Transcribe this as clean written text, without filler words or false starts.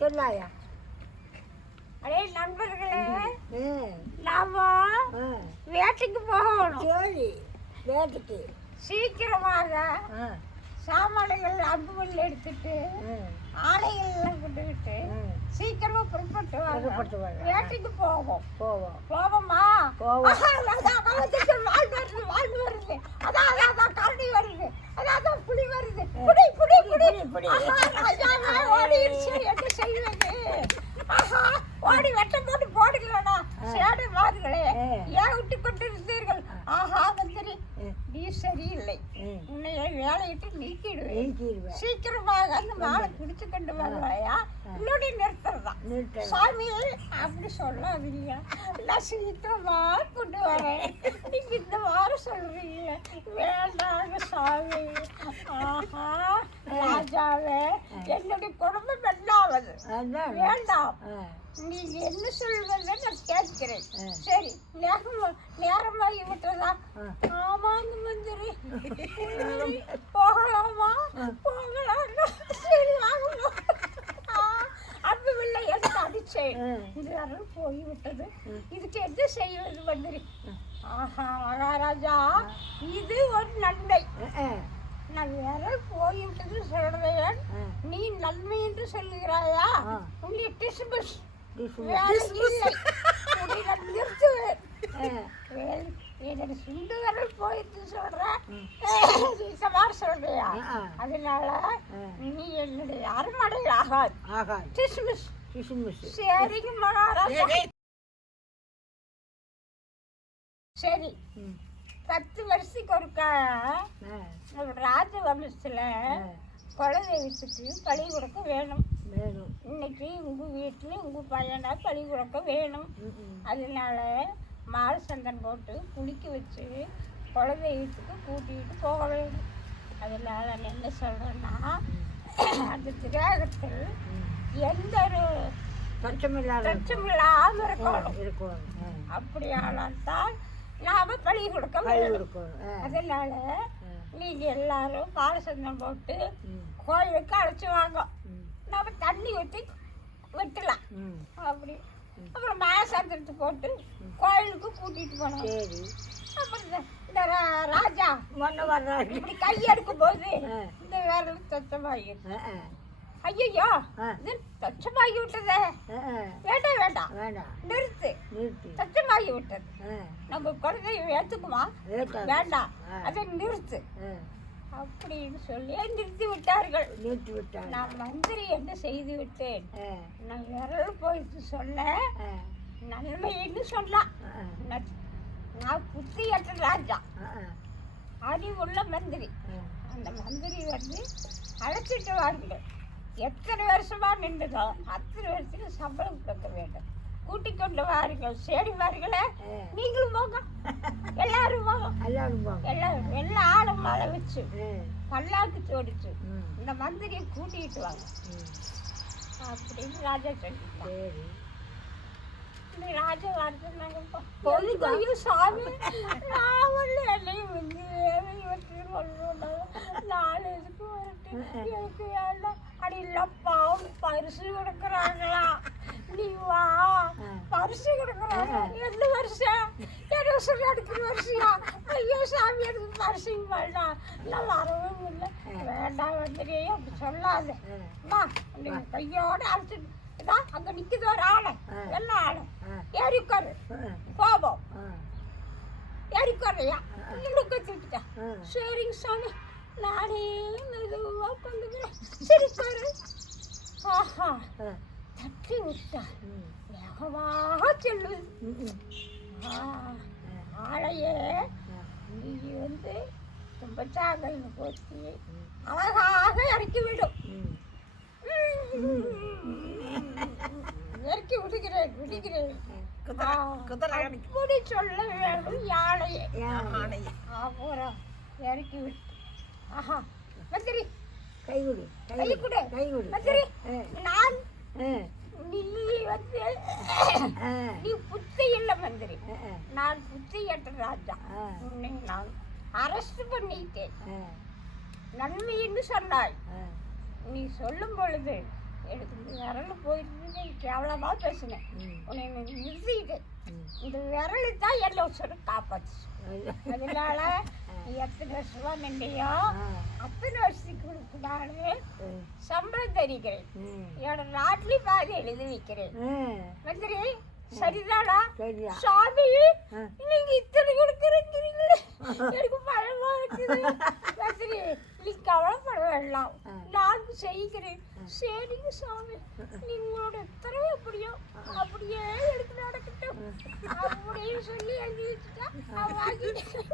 சொல்லாயா? அடே நண்பர்களே, நாம வேட்டைக்கு போகணும். சரி, வேட்டைக்கு சீக்கிரமாக சாமான்கள் அம்புகள் எடுத்துட்டு ஆடைகள் எல்லாம் கொண்டுகிட்டு சீக்கிரமா புறப்பட்டு வேட்டைக்கு போவோம். போவோமா? வாழ்ந்து வருது, அதான் கரடி வருது, அதான் புலி வருது, புடி புடி புடி புடி ஓடிடுச்சு. என்ன செய்வது? ஓடி வெட்டம் போட்டு போடுங்களா சேடை மாறுகளே, ஏன் விட்டு கொண்டு இருந்தீர்கள்? ஆஹா மந்திரி, நீ சரியில்லை, உன்னை வேலையிட்டு நீக்கிடுவேன். சீக்கிரமாக அந்த மாலை பிடிச்சு கொண்டு வருவாயா? இன்னொரு நிறுத்துறதா சாமியே அப்படி சொல்லாதீங்க, நான் சீக்கிரமா கொண்டு வரேன். நீங்க இந்த வாரம் சொல்றீங்க, வேண்டாங்க சாமி. ஆஹா ராஜாவே, என்னுடைய குடும்பம் நல்லாவது வேண்டாம். நீங்க என்ன சொல்வதை நான் கேட்கிறேன். சரி, நேரமாகி விட்டதா? ஆமாங்க மந்திரி, போகலாமா? போகலாம். சரி வாங்க. அந்த பிள்ளை எடுத்து அடிச்சேன், இது யாரும் போய்விட்டது. இதுக்கு என்ன செய்வது மந்திரி? ஆஹா மகாராஜா, இது ஒரு நன்மை. நான் வேற போய்விட்டது சொல்றேன், நீ நன்மை என்று சொல்லுகிறாயா? உன்னை டிஸ்மிஸ் நிறுத்துவேன். என்னோட சுண்டு வரல் போயிட்டு சொல்றேன், சொல்றியா? அதனால நீ என்னுடைய அரண்மனையில் ஆகாது. டிஸ்மிஸ். சரிங்க மகாராஜா. சரி, 10 வருஷத்துக்கு ஒருக்கா ராஜ வம்சத்துல குலதெய்வத்துக்கு பலி கொடுக்க வேணும். இன்னைக்கு உங்க வீட்டுல உங்க பையனா பலி கொடுக்க வேணும். அதனால மாலை சந்தனம் போட்டு குளிக்க வச்சு குலதெய்வத்துக்கு கூட்டிகிட்டு போக வேணும். அதனால நான் என்ன சொல்றேன்னா, அந்த திராகத்தில் எந்த ஒரு தச்சமில்லாம இருக்கணும். அப்படியானால் நாம பலி கொடுக்க வேணும். அதனால நீங்க எல்லாரும் பாலசந்தம் போட்டு கோயிலுக்கு அழைச்சி வாங்க, நம்ம தண்ணி ஊற்றி வெட்டலாம். அப்படி அப்புறம் மாசந்தரத்து போட்டு கோயிலுக்கு கூட்டிட்டு போனோம். அப்புறம் இந்த ராஜா மொன்ன வர்ற இப்படி கையெடுக்கும் போது இந்த விரல் தச்சமாகிடுது. ஐயோ, இது தச்சமாகி விட்டதே, வேண்டாம் நிறுத்து, தச்சமாகி விட்டது. நம்ம குழந்தைய ஏத்துக்குமா? வேண்டாம், அதை நிறுத்து அப்படின்னு சொல்லி நிறுத்தி விட்டார்கள். நான் மந்திரி என்ன செய்து விட்டேன், நான் விரல் போயிட்டு சொல்ல நன்மைன்னு சொல்லலாம். நான் புத்தியற்ற ராஜா, அறிவுள்ள மந்திரி. அந்த மந்திரி வந்து அழைச்சிட்டு வாருங்கள். எத்தனை வருஷமா நின்றுதோ அத்தனை வருஷத்துக்கு சம்பளம் கொடுக்க வேண்டும். கூட்டிக் கொண்டு வாருங்கள். சரி வாருங்களே, நீங்களும் போங்க, எல்லாரும் போங்க. எல்லாரும் எல்லா ஆளும் மழை வச்சு பல்லாக்கு சோடிச்சு இந்த மந்திரியை கூட்டிகிட்டு வாங்க அப்படின்னு ராஜா சொல்லிட்டாங்க. ராஜா வார்த்தை சாமி, நான் வந்து என்னையும் வந்து நாலு இதுக்கு வரட்டு எனக்கு வேண்டாம். அடி இல்லப்பா, பரிசு கொடுக்குறாங்களா? நீ வா, பரிசு கொடுக்குறாங்க. எந்த வருஷம்? 2 வருஷம் எடுக்கிற வருஷம். ஐயோ சாமி, எனக்கு பரிசு வேண்டாம், நான் வரவும் இல்லை. வேண்டாம் வந்துடு அப்படி சொல்லாது. அம்மா, நீங்க கையோட அழைச்சிட்டு அங்க நிக்குது ஒரு ஆளை, எல்லா ஆளு ஏறிக்காரு கோபம் ஏறிக்காரையா தூக்கிட்டா. சரிங்க சாமி, நானே மெதுவா கொண்டுக்கிறேன். சரிக்காரு. ஆஹா, தட்டி விட்டா வேகமாக செல்லுது. ஆளையே நீ வந்து ரொம்ப சாங்கல்னு போச்சு, அழகாக இறக்கி விடும். இறக்கி விடுகிறேன். அப்படி சொல்ல வேண்டும் யானையை. அப்புறம் இறக்கி விட்டு, ஆஹா மந்திரி கை கொடு மந்திரி, நான் நீ வந்து நீ புத்தி இல்லை மந்திரி, நான் புத்தியற்ற ராஜா. உன்னை நான் அரஸ்ட் பண்ணிட்டேன். நன்மைன்னு சொன்னாய். நீ சொல்லும் பொழுது எனக்கு இந்த விரல் போயிட்டு கேவலமாக பேசினேன். உன்னை நிறுத்திக்கிட்டு இந்த விரல் தான் என்ன சொல்லி காப்பாச்சு. அதனால நீ எத்தனை வருஷமா நின்றையோ அத்தனை வருஷத்துக்கு உனக்கு நான் சம்பளம் தருகிறேன். என்னோட நாட்டிலையும் பாதி எழுதி வைக்கிறேன். மந்திரி சரிதானா? சாமி நீங்க இத்தனை கொடுக்குறீங்களே எனக்கு பயமா இருக்குது. மந்திரி நீ கவலைப்பட வேண்டாம், நான் செய்கிறேன். சரிங்க சாமி, நீங்களோட உத்தரவு எப்படியோ அப்படியே எடுத்து நடக்கட்டும் அப்படின்னு சொல்லி எழுதி வச்சுட்டா நான் வாங்கிட்டேன்.